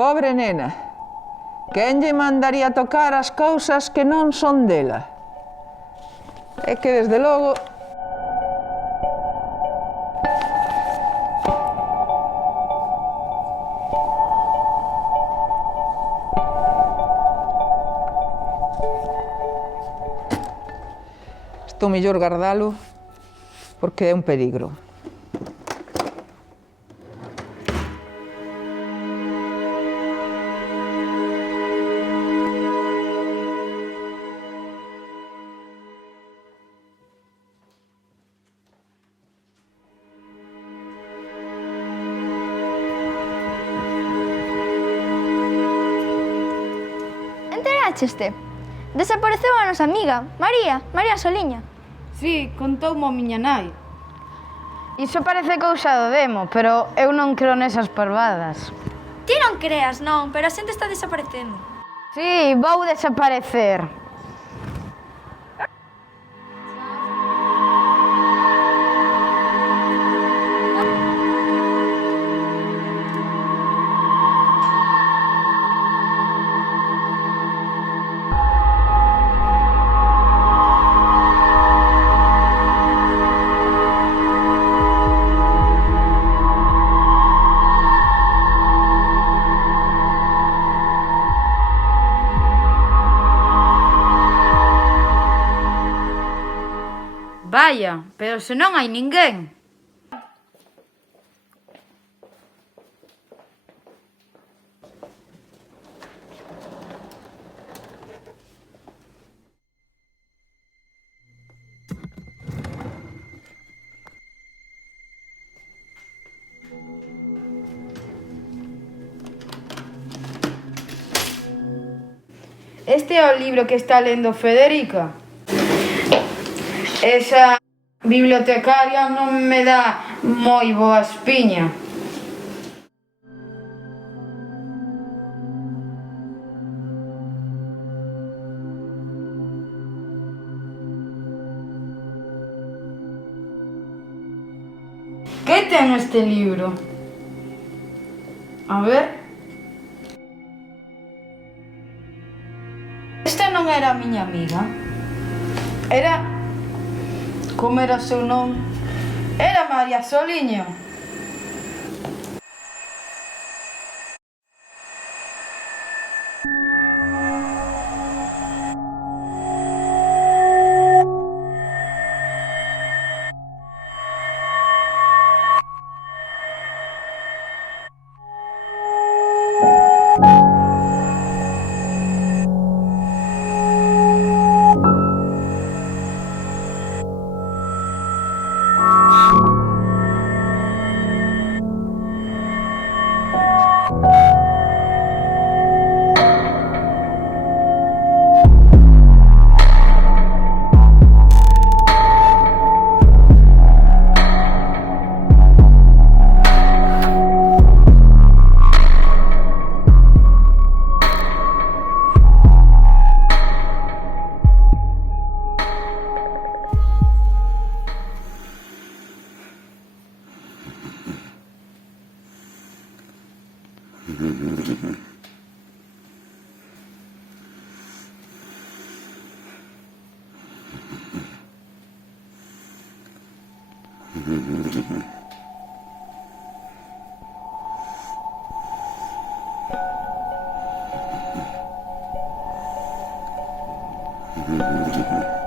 pobre nena. Quen lle mandaría tocar as cousas que non son dela? É que, desde logo, isto mellor gardalo porque é un peligro. Enterácheste? Desapareceu a nosa amiga, María Soliña. Si, contoumo a miña nai. Iso parece cousa do demo, pero eu non creo nesas parvadas. Ti non creas, non, pero a xente está desaparecendo. Si, vou desaparecer. Vaya, pero se non hai ninguén. Este é o libro que está lendo Federica. Esa bibliotecaria non me dá moi boa espiña. Que ten este libro? A ver. Esta non era a miña amiga. Era... Como era o seu nome? Era María Soliña. Mm-hmm.